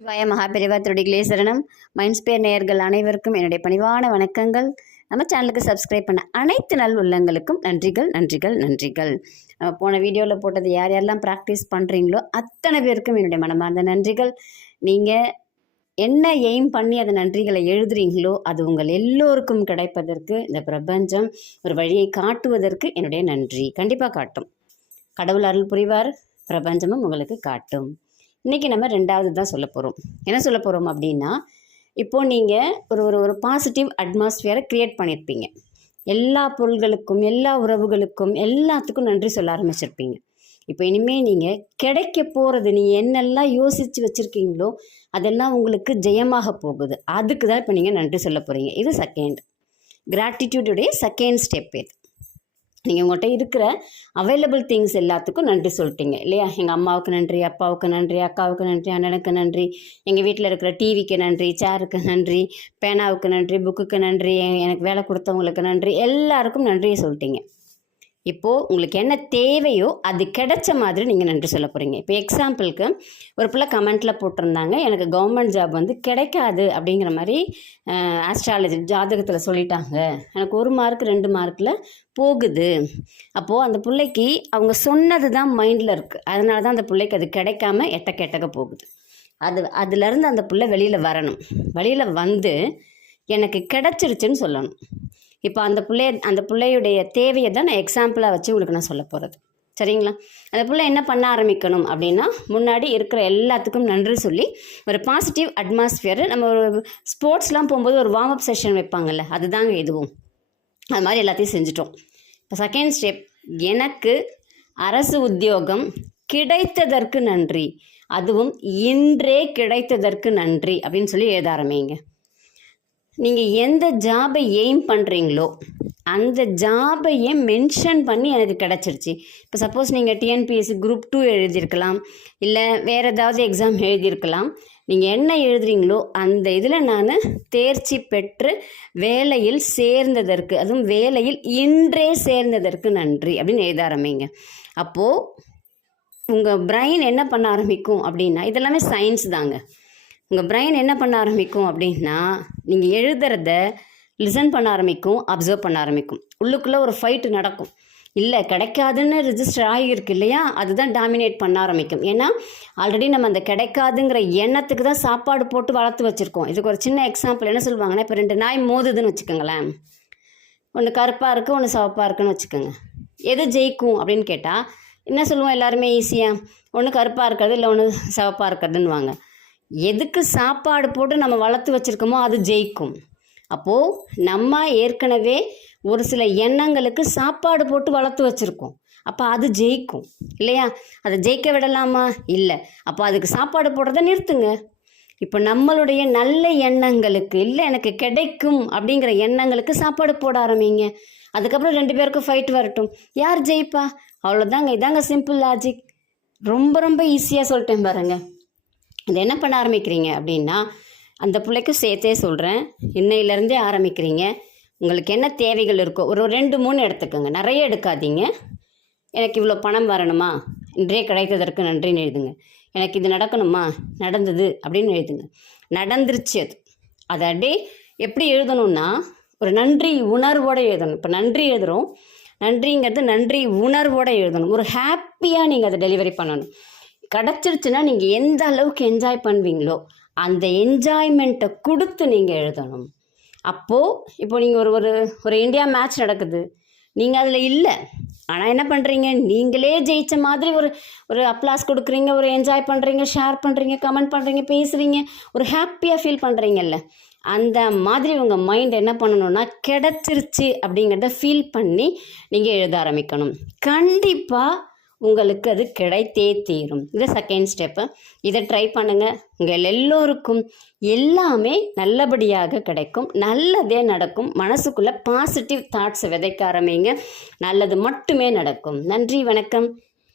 சிவாய மகாபெரிவா திருடிகளே சரணம். மைண்ட்ஸ்பியர் நேயர்கள் அனைவருக்கும் என்னுடைய பணிவான வணக்கங்கள். நம்ம சேனலுக்கு சப்ஸ்கிரைப் பண்ண அனைத்து நல் உள்ளங்களுக்கும் நன்றிகள் நன்றிகள் நன்றிகள். போன வீடியோவில் போட்டது யார் யாரெல்லாம் ப்ராக்டிஸ் பண்ணுறீங்களோ அத்தனை பேருக்கும் என்னுடைய மனமார்ந்த நன்றிகள். நீங்கள் என்ன எய்ம் பண்ணி அந்த நன்றிகளை எழுதுறீங்களோ அது உங்கள் எல்லோருக்கும் கிடைப்பதற்கு இந்த பிரபஞ்சம் ஒரு வழியை காட்டுவதற்கு என்னுடைய நன்றி கண்டிப்பாக காட்டும். கடவுள் அருள் புரிவார், பிரபஞ்சமும் உங்களுக்கு காட்டும். இன்றைக்கி நம்ம ரெண்டாவது தான் சொல்ல போகிறோம். என்ன சொல்ல போகிறோம் அப்படின்னா, இப்போது நீங்கள் ஒரு ஒரு ஒரு பாசிட்டிவ் அட்மாஸ்ஃபியரை க்ரியேட் பண்ணியிருப்பீங்க. எல்லா பொருள்களுக்கும், எல்லா உறவுகளுக்கும், எல்லாத்துக்கும் நன்றி சொல்ல ஆரம்பிச்சிருப்பீங்க. இப்போ இனிமேல் நீங்கள் கிடைக்க போகிறது, நீங்கள் என்னெல்லாம் யோசித்து வச்சுருக்கீங்களோ அதெல்லாம் உங்களுக்கு ஜெயமாக போகுது. அதுக்கு தான் இப்போ நீங்கள் நன்றி சொல்ல போகிறீங்க. இது செகண்ட் கிராட்டிடியூடுடைய செகண்ட் ஸ்டெப். இது நீங்கள் உங்கள்கிட்ட இருக்கிற அவைலபிள் திங்ஸ் எல்லாத்துக்கும் நன்றி சொல்லிட்டீங்க இல்லையா? எங்கள் அம்மாவுக்கு நன்றி, அப்பாவுக்கு நன்றி, அக்காவுக்கு நன்றி, அண்ணனுக்கு நன்றி, எங்கள் வீட்டில் இருக்கிற டிவிக்கு நன்றி, சேருக்கு நன்றி, பேனாவுக்கு நன்றி, புக்குக்கு நன்றி, எனக்கு வேலை கொடுத்தவங்களுக்கு நன்றி, எல்லாருக்கும் நன்றியை சொல்லிட்டீங்க. இப்போது உங்களுக்கு என்ன தேவையோ அது கிடைச்ச மாதிரி நீங்கள் நன்றி சொல்ல போகிறீங்க. இப்போ எக்ஸாம்பிளுக்கு ஒரு பிள்ளை கமெண்ட்டில் போட்டிருந்தாங்க, எனக்கு கவர்மெண்ட் ஜாப் கிடைக்காது அப்படிங்கிற மாதிரி ஆஸ்ட்ராலஜி ஜாதகத்தில் சொல்லிட்டாங்க, எனக்கு 1 மார்க் 2 மார்க்கில் போகுது. அப்போது அந்த பிள்ளைக்கு அவங்க சொன்னது தான் மைண்டில் இருக்குது, அதனால தான் அந்த பிள்ளைக்கு அது கிடைக்காம எட்டக்க போகுது. அதுலேருந்து அந்த பிள்ளை வெளியில் வரணும். வெளியில் வந்து எனக்கு கிடச்சிருச்சுன்னு சொல்லணும். இப்போ அந்த பிள்ளையுடைய தேவையை தான் நான் எக்ஸாம்பிளாக வச்சு உங்களுக்கு நான் சொல்ல போகிறது, சரிங்களா? அந்த பிள்ளை என்ன பண்ண ஆரம்பிக்கணும் அப்படின்னா, முன்னாடி இருக்கிற எல்லாத்துக்கும் நன்றி சொல்லி ஒரு பாசிட்டிவ் அட்மாஸ்ஃபியர். நம்ம ஒரு ஸ்போர்ட்ஸ்லாம் போகும்போது ஒரு வார்ம் அப் செஷன் வைப்பாங்கள்ல, அதுதாங்க இதுவும். அது மாதிரி எல்லாத்தையும் செஞ்சிட்டோம். இப்போ செகண்ட் ஸ்டெப், எனக்கு அரசு உத்தியோகம் கிடைத்ததற்கு நன்றி, அதுவும் இன்றே கிடைத்ததற்கு நன்றி அப்படின்னு சொல்லி எழுத ஆரம்பிங்க. நீங்கள் எந்த ஜாபை எய்ம் பண்ணுறீங்களோ அந்த ஜாபையே மென்ஷன் பண்ணி எனக்கு கிடச்சிருச்சு. இப்போ சப்போஸ் நீங்கள் டிஎன்பிஎஸ்சி குரூப் 2 எழுதியிருக்கலாம், இல்லை வேறு ஏதாவது எக்ஸாம் எழுதியிருக்கலாம். நீங்கள் என்ன எழுதுறீங்களோ அந்த இதில் நான் தேர்ச்சி பெற்று வேலையில் சேர்ந்ததற்கு, அதுவும் வேலையில் இன்றே சேர்ந்ததற்கு நன்றி அப்படின்னு எழுத ஆரம்பிங்க. அப்போது உங்கள் பிரெயின் என்ன பண்ண ஆரம்பிக்கும் அப்படின்னா, இதெல்லாமே சயின்ஸ் தாங்க. உங்கள் பிரெயின் என்ன பண்ண ஆரம்பிக்கும் அப்படின்னா, நீங்கள் எழுதுறத லிசன் பண்ண ஆரம்பிக்கும், அப்சர்வ் பண்ண ஆரம்பிக்கும். உள்ளுக்குள்ளே ஒரு ஃபைட்டு நடக்கும். இல்லை கிடைக்காதுன்னு ரிஜிஸ்டர் ஆகியிருக்கு இல்லையா, அதுதான் டாமினேட் பண்ண ஆரம்பிக்கும். ஏன்னா ஆல்ரெடி நம்ம அந்த கிடைக்காதுங்கிற எண்ணத்துக்கு தான் சாப்பாடு போட்டு வளர்த்து வச்சுருக்கோம். இதுக்கு ஒரு சின்ன எக்ஸாம்பிள் என்ன சொல்லுவாங்கன்னா, இப்போ 2 நாய் மோதுதுன்னு வச்சுக்கோங்களேன். ஒன்று கருப்பாக இருக்குது, ஒன்று சிவப்பாக இருக்குன்னு வச்சுக்கோங்க. எது ஜெயிக்கும் அப்படின்னு கேட்டால் என்ன சொல்லுவோம் எல்லாருமே ஈஸியாக? ஒன்று கருப்பாக இருக்கிறது, இல்லை ஒன்று சிவப்பாக இருக்கிறதுன்னு. எதுக்கு சாப்பாடு போட்டு நம்ம வளர்த்து வச்சுருக்கோமோ அது ஜெயிக்கும். அப்போது நம்ம ஏற்கனவே ஒரு சில எண்ணங்களுக்கு சாப்பாடு போட்டு வளர்த்து வச்சுருக்கோம், அப்போ அது ஜெயிக்கும் இல்லையா? அதை ஜெயிக்க விடலாமா? இல்லை. அப்போ அதுக்கு சாப்பாடு போடுறத நிறுத்துங்க. இப்போ நம்மளுடைய நல்ல எண்ணங்களுக்கு, இல்லை எனக்கு கிடைக்கும் அப்படிங்கிற எண்ணங்களுக்கு சாப்பாடு போட ஆரம்பிங்க. அதுக்கப்புறம் 2 பேருக்கும் ஃபைட் வரட்டும், யார் ஜெயிப்பா? அவ்வளோதாங்க. இதாங்க சிம்பிள் லாஜிக். ரொம்ப ரொம்ப ஈஸியாக சொல்லிட்டேன் பாருங்கள். அது என்ன பண்ண ஆரம்பிக்கிறீங்க அப்படின்னா, அந்த பிள்ளைக்கும் சேர்த்தே சொல்கிறேன், இன்னையிலேருந்தே ஆரம்பிக்கிறீங்க. உங்களுக்கு என்ன தேவைகள் இருக்கோ ஒரு 2-3 எடுத்துக்கோங்க, நிறைய எடுக்காதீங்க. எனக்கு இவ்வளோ பணம் வரணுமா, இன்றே கிடைத்ததற்கு நன்றின்னு எழுதுங்க. எனக்கு இது நடக்கணுமா, நடந்தது அப்படின்னு எழுதுங்க. நடந்துருச்சு. அதை அப்படியே எப்படி எழுதணும்னா, ஒரு நன்றி உணர்வோடு எழுதணும். இப்போ நன்றி எழுதுகிறோம், நன்றிங்கிறது நன்றி உணர்வோடு எழுதணும். ஒரு ஹாப்பியாக நீங்கள் அதை டெலிவரி பண்ணணும். கிடச்சிருச்சுன்னா நீங்கள் எந்த அளவுக்கு என்ஜாய் பண்ணுவீங்களோ அந்த என்ஜாய்மெண்ட்டை கொடுத்து நீங்கள் எழுதணும். அப்போது இப்போ நீங்கள் ஒரு இந்தியா மேட்ச் நடக்குது, நீங்கள் அதில் இல்லை, ஆனால் என்ன பண்ணுறீங்க, நீங்களே ஜெயித்த மாதிரி ஒரு அப்ளாஸ் கொடுக்குறீங்க, ஒரு என்ஜாய் பண்ணுறீங்க, ஷேர் பண்ணுறீங்க, கமெண்ட் பண்ணுறீங்க, பேசுகிறீங்க, ஒரு ஹாப்பியாக ஃபீல் பண்ணுறீங்கல்ல. அந்த மாதிரி உங்கள் மைண்ட் என்ன பண்ணணும்னா, கிடச்சிருச்சு அப்படிங்கிறத ஃபீல் பண்ணி நீங்கள் எழுத ஆரம்பிக்கணும். கண்டிப்பாக உங்களுக்கு அது கிடைத்தே தீரும். இது செகண்ட் ஸ்டெப்பு. இதை ட்ரை பண்ணுங்கள். உங்கள் எல்லோருக்கும் எல்லாமே நல்லபடியாக கிடைக்கும், நல்லதே நடக்கும். மனசுக்குள்ளே பாசிட்டிவ் தாட்ஸை விதைக்க ஆரம்பிங்க, நல்லது மட்டுமே நடக்கும். நன்றி, வணக்கம்.